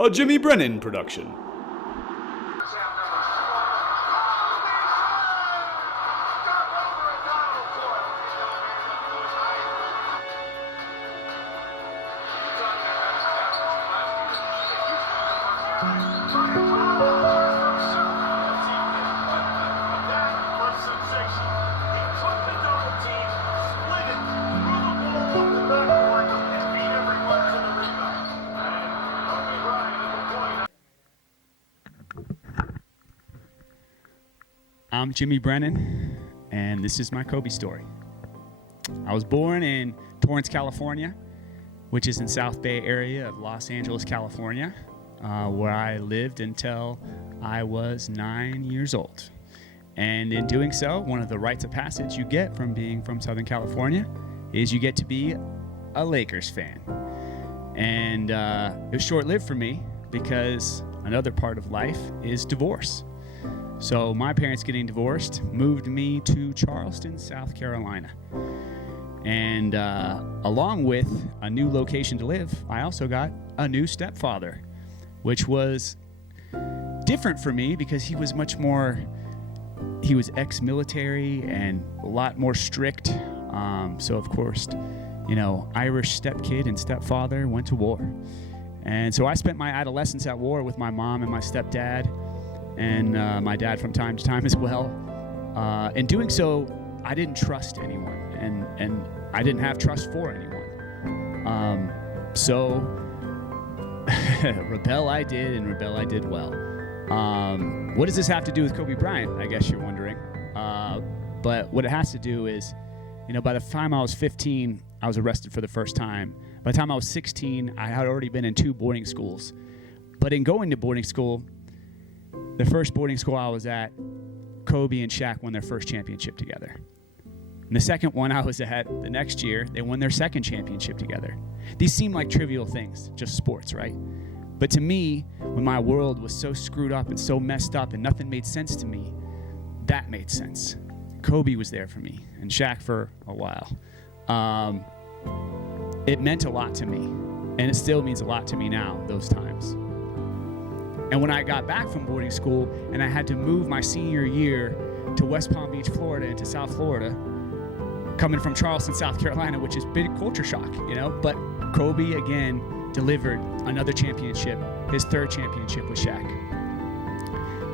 a Jimmy Brennan production. I'm Jimmy Brennan, and this is my Kobe story. I was born in Torrance, California, which is in South Bay area of Los Angeles, California, where I lived until I was 9 years old. And in doing so, one of the rites of passage you get from being from Southern California is you get to be a Lakers fan. And it was short-lived for me because another part of life is divorce. So my parents getting divorced moved me to Charleston, South Carolina. And along with a new location to live, I also got a new stepfather, which was different for me because he was ex-military and a lot more strict. So of course, Irish stepkid and stepfather went to war. And so I spent my adolescence at war with my mom and my stepdad, and my dad from time to time as well. In doing so, I didn't trust anyone, and I didn't have trust for anyone. So rebel I did, and rebel I did well. What does this have to do with Kobe Bryant, I guess you're wondering. But what it has to do is, by the time I was 15, I was arrested for the first time. By the time I was 16, I had already been in 2 boarding schools. But in going to boarding school, the first boarding school I was at, Kobe and Shaq won their first championship together. And the second one I was at, the next year, they won their second championship together. These seem like trivial things, just sports, right? But to me, when my world was so screwed up and so messed up and nothing made sense to me, that made sense. Kobe was there for me, and Shaq for a while. It meant a lot to me, and it still means a lot to me now, those times. And when I got back from boarding school and I had to move my senior year to West Palm Beach, Florida, and to South Florida, coming from Charleston, South Carolina, which is big culture shock, but Kobe again delivered another championship, his third championship with Shaq.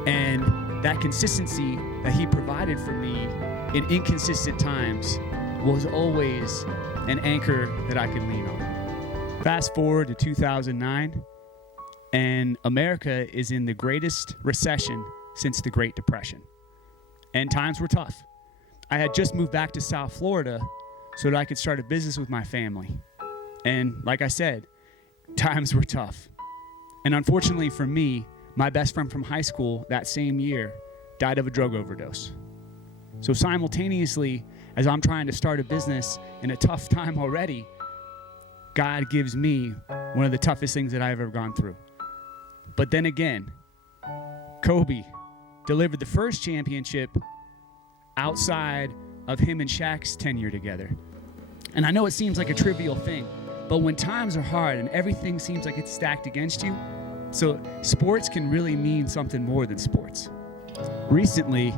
And that consistency that he provided for me in inconsistent times was always an anchor that I could lean on. Fast forward to 2009, and America is in the greatest recession since the Great Depression. And times were tough. I had just moved back to South Florida so that I could start a business with my family. And like I said, times were tough. And unfortunately for me, my best friend from high school that same year died of a drug overdose. So simultaneously, as I'm trying to start a business in a tough time already, God gives me one of the toughest things that I've ever gone through. But then again, Kobe delivered the first championship outside of him and Shaq's tenure together. And I know it seems like a trivial thing, but when times are hard and everything seems like it's stacked against you, so sports can really mean something more than sports. Recently,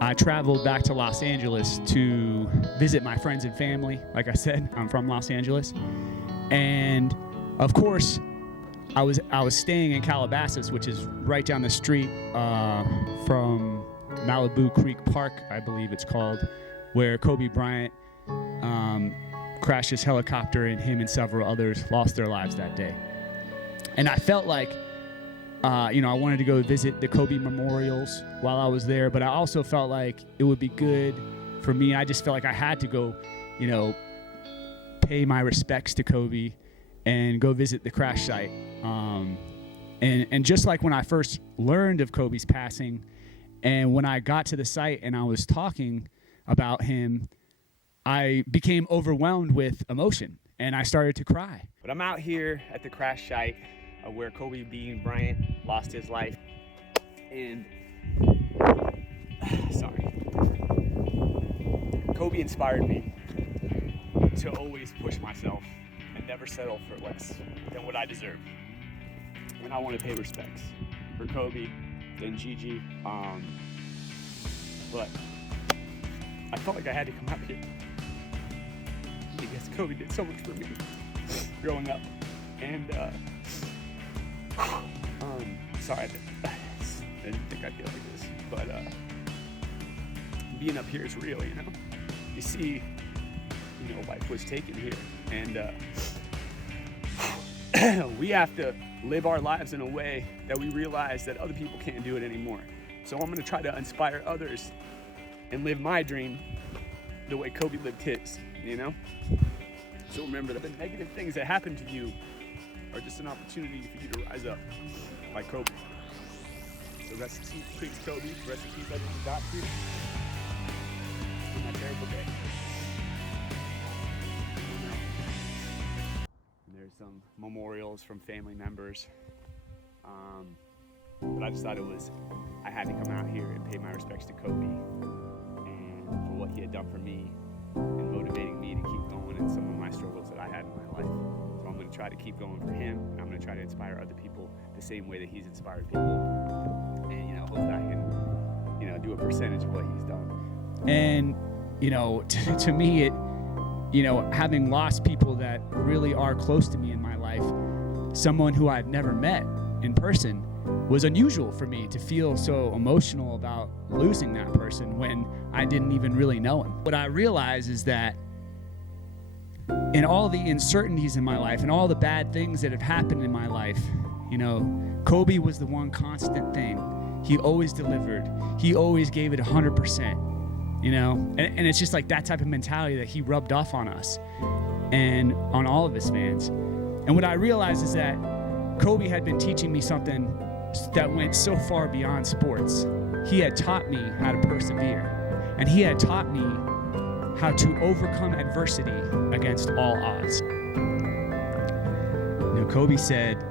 I traveled back to Los Angeles to visit my friends and family. Like I said, I'm from Los Angeles. And of course, I was staying in Calabasas, which is right down the street from Malibu Creek Park, I believe it's called, where Kobe Bryant crashed his helicopter, and him and several others lost their lives that day. And I felt like, I wanted to go visit the Kobe memorials while I was there, but I also felt like it would be good for me. I just felt like I had to go, pay my respects to Kobe and go visit the crash site. And just like when I first learned of Kobe's passing, and when I got to the site and I was talking about him, I became overwhelmed with emotion and I started to cry. But I'm out here at the crash site where Kobe Bryant lost his life. And Kobe inspired me to always push myself and never settle for less than what I deserve. and I want to pay respects for Kobe and Gigi. But I felt like I had to come out here because Kobe did so much for me growing up. And sorry, I didn't think I'd get like this, but being up here is real, you know. You see, you know, life was taken here, and we have to live our lives in a way that we realize that other people can't do it anymore. So I'm gonna try to inspire others and live my dream the way Kobe lived his, you know? So remember that the negative things that happen to you are just an opportunity for you to rise up like Kobe. So rest in peace, Kobe. Rest in peace, legends of God Creed. On that terrible day. There's some memorials from family members. But I just thought I had to come out here and pay my respects to Kobe and for what he had done for me and motivating me to keep going in some of my struggles that I had in my life. So I'm going to try to keep going for him, and I'm going to try to inspire other people the same way that he's inspired people. And, you know, hopefully I can, you know, do a percentage of what he's done. And, you know, to me, it, you know, having lost people that really are close to me in my life, someone who I've never met in person, was unusual for me to feel so emotional about losing that person when I didn't even really know him. What I realize is that in all the uncertainties in my life and all the bad things that have happened in my life, you know, Kobe was the one constant thing. He always delivered. He always gave it 100%, you know? And it's just like that type of mentality that he rubbed off on us and on all of his fans. And what I realized is that Kobe had been teaching me something that went so far beyond sports. He had taught me how to persevere, and he had taught me how to overcome adversity against all odds. You know, Kobe said,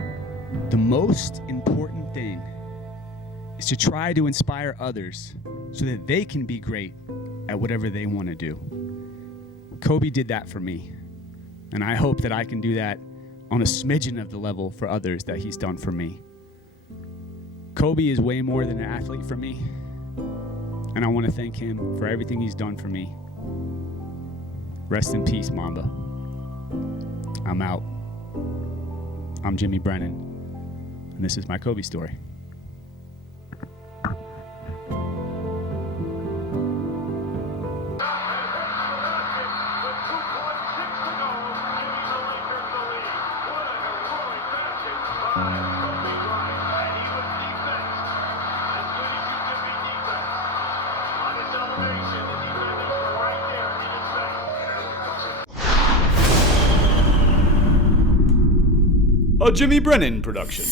the most important thing is to try to inspire others so that they can be great at whatever they want to do. Kobe did that for me, and I hope that I can do that on a smidgen of the level for others that he's done for me. Kobe is way more than an athlete for me, and I want to thank him for everything he's done for me. Rest in peace, Mamba. I'm out. I'm Jimmy Brennan, and this is my Kobe story. A Jimmy Brennan production.